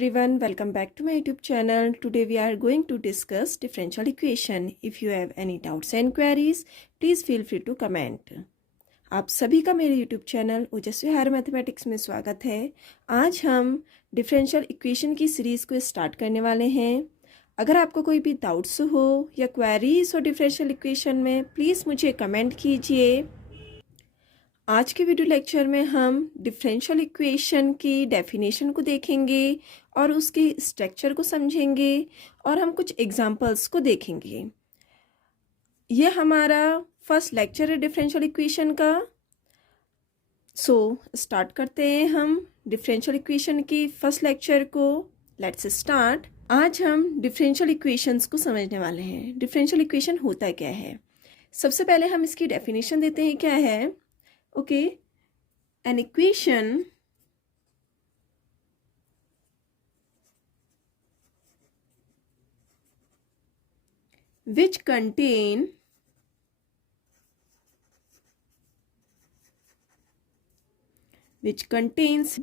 everyone, welcome back to my YouTube channel. Today we are going to discuss differential equation. If you have any doubts and queries, please feel free to comment. आप सभी का मेरे YouTube channel ओजस्वी higher mathematics में स्वागत है। आज हम डिफरेंशियल इक्वेशन की सीरीज़ को स्टार्ट करने वाले हैं। अगर आपको कोई भी डाउट्स हो या क्वेरीज हो डिफरेंशियल इक्वेशन में, प्लीज़ मुझे कमेंट कीजिए। आज के वीडियो लेक्चर में हम डिफरेंशियल इक्वेशन की डेफिनेशन को देखेंगे और उसके स्ट्रक्चर को समझेंगे और हम कुछ एग्जांपल्स को देखेंगे। ये हमारा फर्स्ट लेक्चर है डिफरेंशियल इक्वेशन का। स्टार्ट करते हैं हम डिफरेंशियल इक्वेशन की फर्स्ट लेक्चर को। Let's start. आज हम डिफरेंशियल इक्वेशंस को समझने वाले हैं। डिफरेंशियल इक्वेशन होता क्या है? सबसे पहले हम इसकी डेफिनेशन देते हैं क्या है। Okay, an equation which contains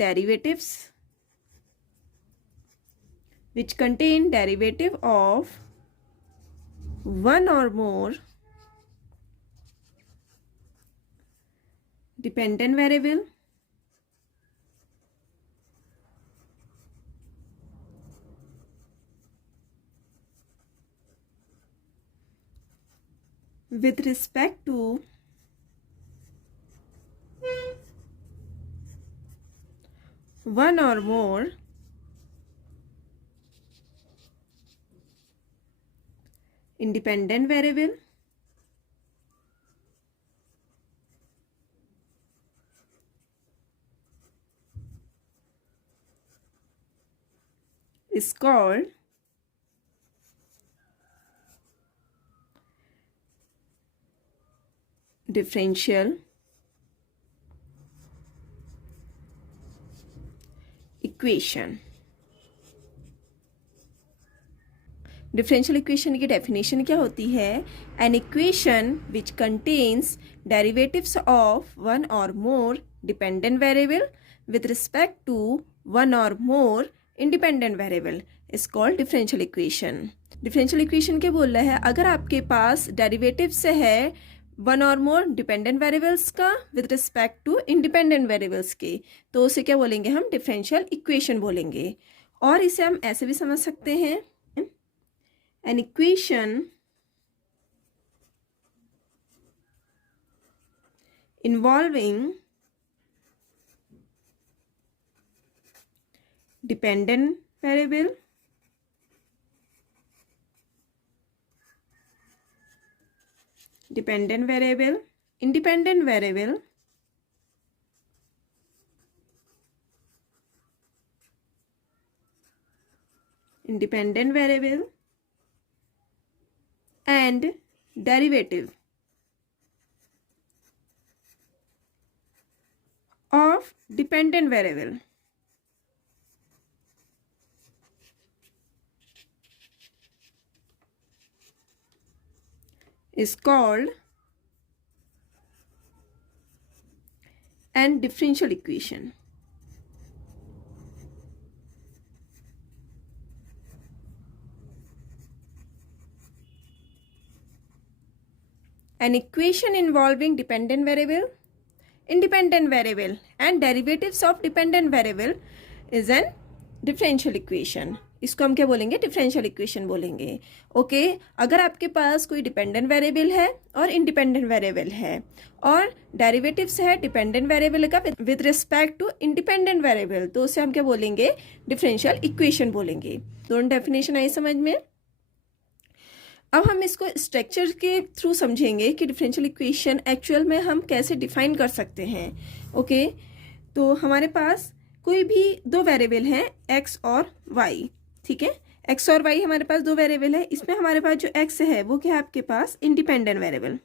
derivatives which contain derivative of one or more dependent variable with respect to one or more independent variable is called differential equation। Differential equation की डेफिनेशन क्या होती है? An equation which contains derivatives of one और more dependent variable with respect to one और more independent variable is called differential equation. Differential equation क्या बोल रहा है? अगर आपके पास डेरिवेटिव्स है वन और मोर डिपेंडेंट वेरिएबल्स का with respect to independent variables के, तो उसे क्या बोलेंगे? हम डिफरेंशियल इक्वेशन बोलेंगे। और इसे हम ऐसे भी समझ सकते हैं, an equation involving dependent variable independent variable and derivative of dependent variable is called an differential equation। An equation involving dependent variable, independent variable and derivatives of dependent variable is an differential equation। इसको हम क्या बोलेंगे? Differential equation बोलेंगे। Okay, अगर आपके पास कोई dependent variable है और इंडिपेंडेंट वेरिएबल है और डेरिवेटिव्स है डिपेंडेंट वेरिएबल का with respect to independent variable, तो उसे हम क्या बोलेंगे? डिफरेंशियल इक्वेशन बोलेंगे। दोनों डेफिनेशन आई समझ में? अब हम इसको स्ट्रक्चर के थ्रू समझेंगे कि डिफरेंशियल इक्वेशन एक्चुअल में हम कैसे डिफाइन कर सकते हैं। ओके, तो हमारे पास कोई भी दो वेरिएबल हैं एक्स और वाई। ठीक है, एक्स और वाई हमारे पास दो वेरिएबल है। इसमें हमारे पास जो एक्स है वो क्या है? आपके पास इंडिपेंडेंट वेरिएबल।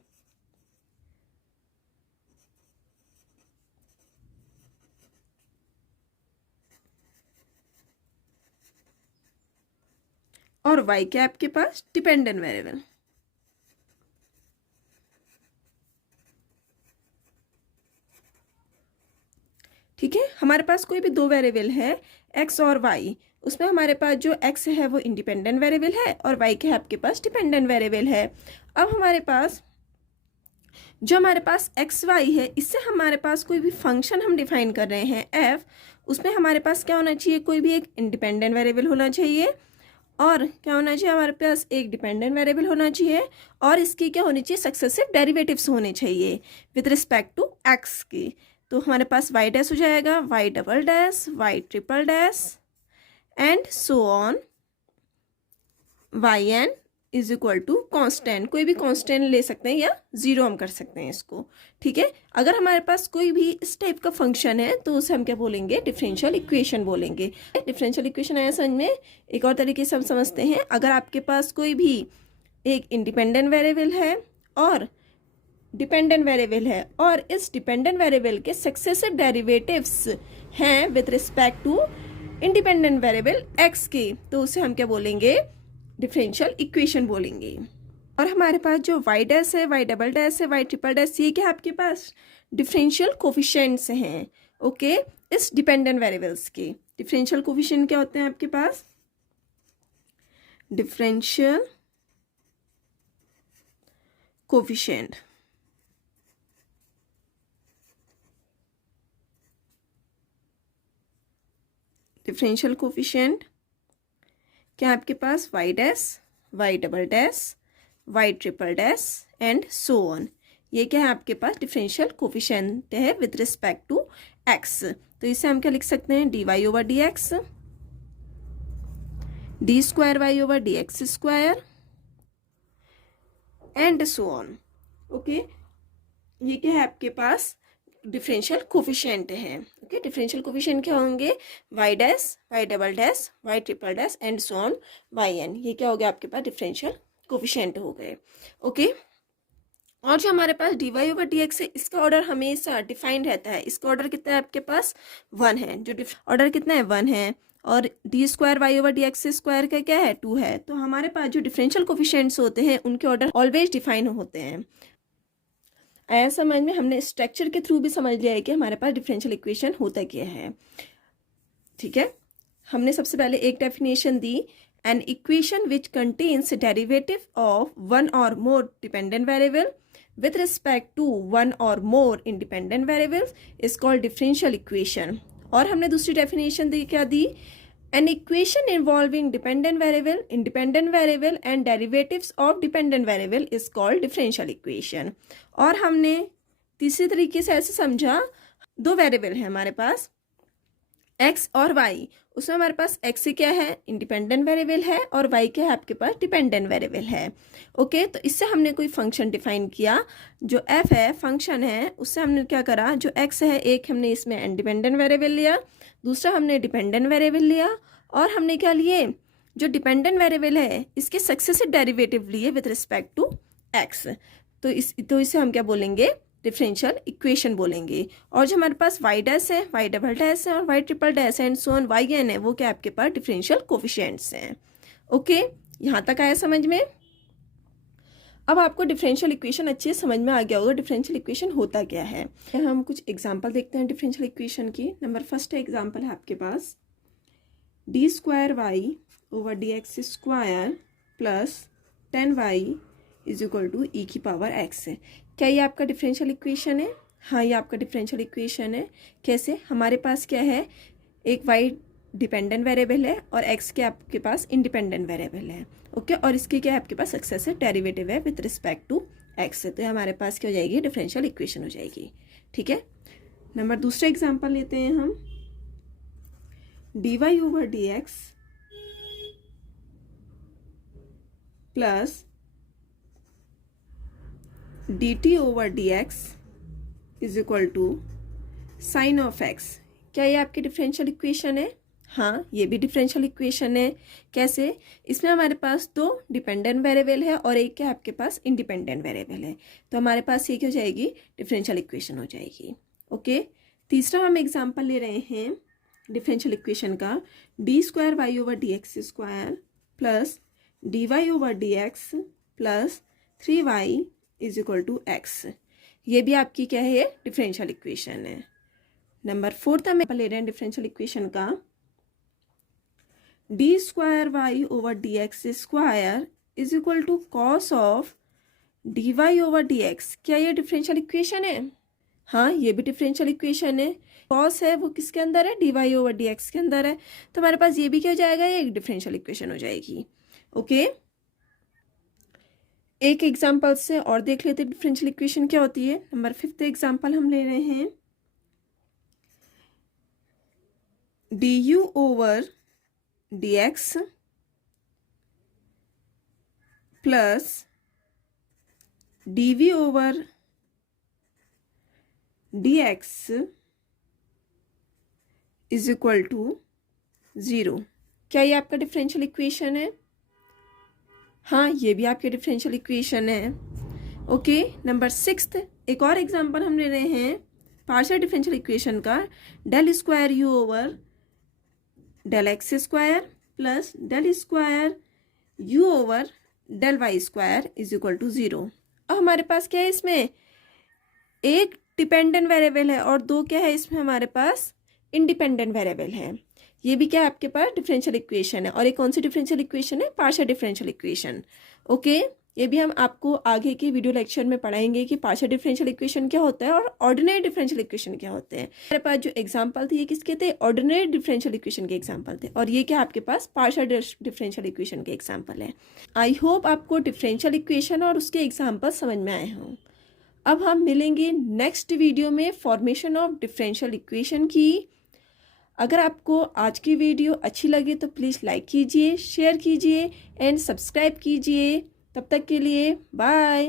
और वाई क्या है आपके पास? Dependent variable. ठीक है, हमारे पास कोई भी दो वेरिएबल है एक्स और वाई, उसमें हमारे पास जो x है वो इंडिपेंडेंट वेरिएबल है और y के आपके पास डिपेंडेंट वेरिएबल है। अब हमारे पास जो हमारे पास एक्स वाई है, इससे हमारे पास कोई भी फंक्शन हम डिफाइन कर रहे हैं एफ, उसमें हमारे पास क्या होना चाहिए, कोई भी एक इंडिपेंडेंट वेरिएबल होना चाहिए और क्या होना चाहिए, हमारे पास एक डिपेंडेंट वेरिएबल होना चाहिए और इसकी क्या होनी चाहिए, सक्सेसिव डेरिवेटिव्स होने चाहिए विद रिस्पेक्ट टू एक्स की। तो हमारे पास वाई डैश हो जाएगा, Y double dash, Y triple dash and so on, Y N is equal to constant, कोई भी कॉन्स्टेंट ले सकते हैं या जीरो हम कर सकते हैं इसको। ठीक है, अगर हमारे पास कोई भी इस टाइप का फंक्शन है तो उसे हम क्या बोलेंगे, डिफरेंशियल इक्वेशन बोलेंगे। डिफरेंशियल इक्वेशन आया समझ में। एक और तरीके से हम समझते हैं, अगर आपके पास कोई भी एक इंडिपेंडेंट वेरिएबल है और डिपेंडेंट वेरिएबल है और इस डिपेंडेंट वेरिएबल के सक्सेसिव डेरिवेटिव्स हैं with respect to independent variable X के, तो उसे हम क्या बोलेंगे, डिफरेंशियल इक्वेशन बोलेंगे। और हमारे पास जो वाई डैश है, वाई डबल डैश है, वाई ट्रिपल डैश, ये क्या आपके पास डिफरेंशियल कोफिशिएंट्स हैं। ओके, इस डिपेंडेंट वेरिएबल्स के डिफरेंशियल कोफिशिएंट क्या होते हैं आपके पास, डिफरेंशियल कोफिशिएंट, डिफरेंशियल कोफिशिएंट क्या आपके पास, Y dash, Y double dash, Y triple dash and so on, ये क्या है आपके पास डिफरेंशियल कोफिशिएंट है विद रिस्पेक्ट टू एक्स। तो इसे हम क्या लिख सकते हैं, D Y over D X, D square Y over D X square and so on. Okay, ये क्या है आपके पास डिफरेंशियल कोफिशिएंट है। ओके, डिफरेंशियल कोफिशिएंट क्या होंगे, Y dash, Y double dash, Y triple dash and so on Y N, ये क्या हो गया आपके पास डिफरेंशियल कोफिशिएंट हो गए। ओके, और जो हमारे पास D Y over D X है, इसका ऑर्डर हमेशा डिफाइंड रहता है। इसका ऑर्डर कितना है आपके पास, 1 है, जो ऑर्डर कितना है, 1 है। और D square Y over D X square का क्या है, 2 है। तो हमारे पास जो डिफरेंशियल कोफिशिएंट्स होते हैं उनके ऑर्डर ऑलवेज डिफाइन होते हैं। आया समझ में, हमने स्ट्रक्चर के थ्रू भी समझ लिया है कि हमारे पास डिफरेंशियल इक्वेशन होता क्या है। ठीक है, हमने सबसे पहले एक डेफिनेशन दी, an equation which contains derivative of one और more dependent variable with respect to one or more independent variables is called differential equation। और हमने दूसरी डेफिनेशन दी, क्या दी, an equation involving dependent variable, independent variable and derivatives of dependent variable is called differential equation। और हमने तीसरे तरीके से ऐसे समझा, दो वेरिएबल है हमारे पास x और y, उसमें हमारे पास x क्या है, इंडिपेंडेंट वेरिएबल है और y क्या है आपके पास डिपेंडेंट वेरिएबल है। ओके, तो इससे हमने कोई फंक्शन डिफाइन किया, जो f है फंक्शन है, उससे हमने क्या करा, जो x है एक हमने इसमें इंडिपेंडेंट वेरिएबल लिया, दूसरा हमने डिपेंडेंट वेरिएबल लिया और हमने क्या लिए, जो डिपेंडेंट वेरिएबल है इसके सक्सेसिव डेरिवेटिव लिए विद रिस्पेक्ट टू x। तो इसे हम क्या बोलेंगे, डिफरेंशियल इक्वेशन बोलेंगे। और जो हमारे पास वाई डैश है, वाई डबल डैश है और वाई ट्रिपल डैश है and so on Y N है, वो क्या आपके पास डिफरेंशियल कोफिशिएंट्स हैं। ओके, यहाँ तक आया समझ में। अब आपको डिफरेंशियल इक्वेशन अच्छे से समझ में आ गया होगा डिफरेंशियल इक्वेशन होता क्या है। हम कुछ एग्जांपल देखते हैं डिफरेंशियल इक्वेशन की। नंबर फर्स्ट एग्जांपल है आपके पास, D square Y over D X square plus 10y is equal to E की पावर एक्स है। क्या ये आपका डिफरेंशियल इक्वेशन है? हाँ, ये आपका डिफरेंशियल इक्वेशन है। कैसे, हमारे पास क्या है, एक y डिपेंडेंट वेरिएबल है और x के आपके पास इंडिपेंडेंट वेरिएबल है। ओके, और इसकी क्या है आपके पास सक्सेसिव डेरिवेटिव है विथ रिस्पेक्ट टू x, तो हमारे पास क्या हो जाएगी, डिफरेंशियल इक्वेशन हो जाएगी। ठीक है, नंबर दूसरा एग्जाम्पल लेते हैं हम, D Y over D X plus D T over D X is equal to sine of X. क्या ये आपकी डिफरेंशियल इक्वेशन है? हाँ, ये भी डिफरेंशियल इक्वेशन है। कैसे, इसमें हमारे पास दो डिपेंडेंट वेरिएबल है और एक क्या आपके पास इंडिपेंडेंट वेरिएबल है, तो हमारे पास ये क्या हो जाएगी, डिफरेंशियल इक्वेशन हो जाएगी। ओके, तीसरा हम एग्जांपल ले रहे हैं डिफरेंशियल इक्वेशन का, D square Y over D X square plus D Y over D X plus 3y is equal to X. ये भी आपकी क्या है, डिफरेंशियल इक्वेशन है। नंबर फोर्थ हम ले रहे हैं डिफरेंशियल इक्वेशन का, D square Y over D X square is equal to cos of D Y over D X. क्या ये डिफरेंशियल इक्वेशन है? हाँ, ये भी डिफरेंशियल इक्वेशन है। कॉस है वो किसके अंदर है? D Y over D X के अंदर है। तो हमारे पास ये भी क्या हो जाएगा? ये एक डिफरेंशियल इक्वेशन हो जाएगी। ओके, एक एग्जाम्पल से और देख लेते डिफरेंशियल इक्वेशन क्या होती है। नंबर 5th एग्जाम्पल हम ले रहे हैं। D U over D X plus D V over D X is equal to 0। क्या ये आपका डिफरेंशियल इक्वेशन है? हाँ, ये भी आपके डिफरेंशियल इक्वेशन है। ओके, नंबर 6th एक और एग्जांपल हम ले रहे हैं पार्शियल डिफरेंशियल इक्वेशन का। Del square U over del X square plus del square U over del Y square is equal to 0। अब हमारे पास क्या है? इसमें एक डिपेंडेंट वेरिएबल है और दो क्या है इसमें हमारे पास इंडिपेंडेंट वेरिएबल है। ये भी क्या है आपके पास डिफरेंशियल इक्वेशन है। और एक कौन सी डिफरेंशियल इक्वेशन है? Partial differential equation. ओके, ये भी हम आपको आगे की वीडियो लेक्चर में पढ़ाएंगे कि पार्शियल डिफरेंशियल इक्वेशन क्या होता है और ऑर्डिनरी डिफरेंशियल इक्वेशन क्या होते हैं। हमारे पास जो एग्जांपल थे ये किसके थे? ऑर्डिनरी डिफरेंशियल इक्वेशन के एग्जांपल थे। और ये क्या आपके पास पार्शियल डिफरेंशियल इक्वेशन के एग्जांपल है। आई होप आपको डिफरेंशियल इक्वेशन और उसके एग्जाम्पल समझ में आए हों। अब हम मिलेंगे नेक्स्ट वीडियो में फॉर्मेशन ऑफ डिफरेंशियल इक्वेशन की। अगर आपको आज की वीडियो अच्छी लगे तो प्लीज़ लाइक कीजिए, शेयर कीजिए एंड सब्सक्राइब कीजिए। तब तक के लिए बाय।